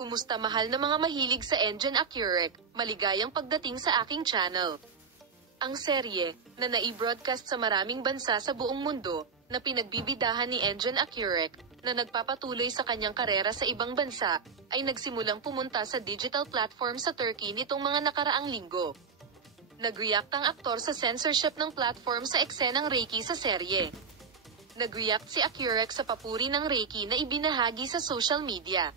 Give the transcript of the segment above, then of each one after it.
Kumusta mahal na mga mahilig sa Engine Accurate, maligayang pagdating sa aking channel. Ang serye, na nai-broadcast sa maraming bansa sa buong mundo, na pinagbibidahan ni Engine Accurate, na nagpapatuloy sa kanyang karera sa ibang bansa, ay nagsimulang pumunta sa digital platform sa Turkey nitong mga nakaraang linggo. Nag-react ang aktor sa censorship ng platform sa eksenang Reiki sa serye. Nag-react si Accurate sa papuri ng Reiki na ibinahagi sa social media.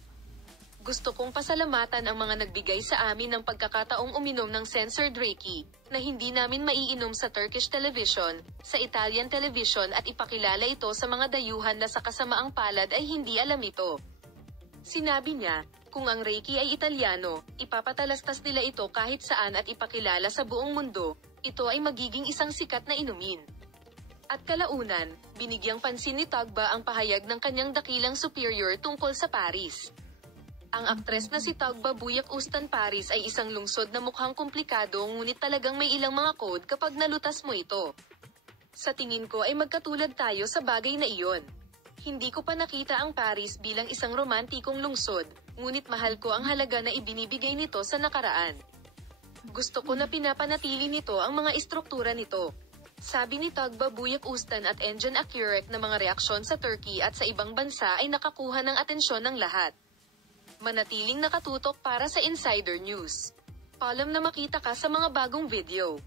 Gusto kong pasalamatan ang mga nagbigay sa amin ng pagkakataong uminom ng censored Reiki, na hindi namin maiinom sa Turkish television, sa Italian television at ipakilala ito sa mga dayuhan na sa kasamaang palad ay hindi alam ito. Sinabi niya, kung ang Reiki ay Italyano, ipapatalastas nila ito kahit saan at ipakilala sa buong mundo, ito ay magiging isang sikat na inumin. At kalaunan, binigyang pansin ni Tagba ang pahayag ng kanyang dakilang superior tungkol sa Paris. Ang aktres na si Tagba Buyak Ustan Paris ay isang lungsod na mukhang komplikado ngunit talagang may ilang mga code kapag nalutas mo ito. Sa tingin ko ay magkatulad tayo sa bagay na iyon. Hindi ko pa nakita ang Paris bilang isang romantikong lungsod, ngunit mahal ko ang halaga na ibinibigay nito sa nakaraan. Gusto ko na pinapanatili nito ang mga istruktura nito. Sabi ni Tagba Buyak Ustan at Engine Accurate na mga reaksyon sa Turkey at sa ibang bansa ay nakakuha ng atensyon ng lahat. Manatiling nakatutok para sa Insider News. Paalam na makita ka sa mga bagong video.